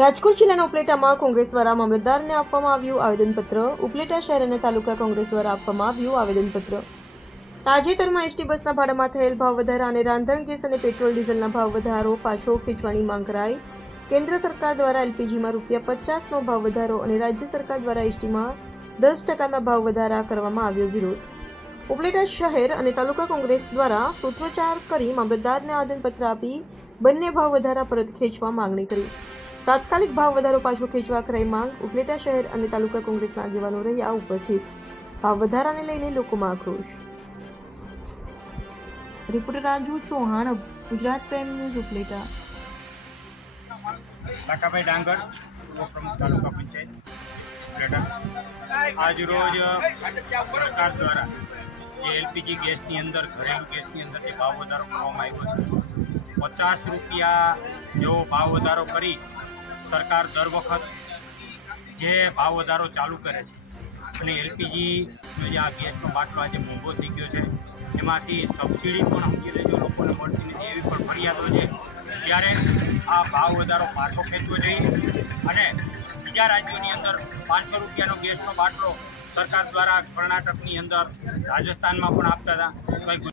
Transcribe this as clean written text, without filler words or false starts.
રાજકોટ જિલ્લાના ઉપલેટામાં કોંગ્રેસ દ્વારા મામલતદારને આપવામાં આવ્યું આવેદનપત્ર. ઉપલેટા શહેર અને તાલુકા કોંગ્રેસ દ્વારા આપવામાં આવ્યું આવેદનપત્ર. તાજેતરમાં એસટી બસના ભાડામાં થયેલ ભાવ વધારા અને રાંધણ ગેસ અને પેટ્રોલ ડીઝલના ભાવ વધારો પાછો ખેંચવાની માંગ કરાઈ. કેન્દ્ર સરકાર દ્વારા એલપીજીમાં ₹50નો ભાવ વધારો અને રાજ્ય સરકાર દ્વારા એસટીમાં 10%ના ભાવ વધારા કરવામાં આવ્યો વિરોધ. ઉપલેટા શહેર અને તાલુકા કોંગ્રેસ દ્વારા સૂત્રોચ્ચાર કરી મામલતદારને આવેદનપત્ર આપી બંને ભાવ વધારા પરત ખેંચવા માંગણી કરી. તાત્કાલિક ભાવ વધારો પાછો ખેંચવા કરાઈ માંગ. ઉપલેટા શહેર અને તાલુકા કોંગ્રેસના આગેવાનો રહ્યા ઉપસ્થિત. ભાવ વધારાને લઈને લોકોમાં આક્રોશ. Reporter Raju Chauhan, Gujarat prime news, Upleta. Kakabhai Dangar, પૂર્વ પ્રમુખ તાલુકા પંચાયત ઉપલેટા. આજ રોજ સરકાર દ્વારા જે એલપીજી ગેસની અંદર, ઘરેલું ગેસની અંદર જે ભાવ વધારો કરવામાં આવ્યો છે, ₹50 જેવો ભાવ વધારો કરી સરકાર દર વખત જે ભાવ વધારો ચાલુ કરે છે અને એલપીજીનો જે આ ગેસનો બાટલો આજે મોંઘો થઈ ગયો છે, એમાંથી સબસિડી પણ સમજી લેજો લોકોને મળતી નથી એવી પણ ફરિયાદો છે. ત્યારે આ ભાવ વધારો પાછો ખેંચવો જોઈએ અને બીજા રાજ્યોની અંદર ₹500નો ગેસનો બાટલો સરકાર દ્વારા કર્ણાટકની અંદર, રાજસ્થાનમાં પણ આપતા હતા.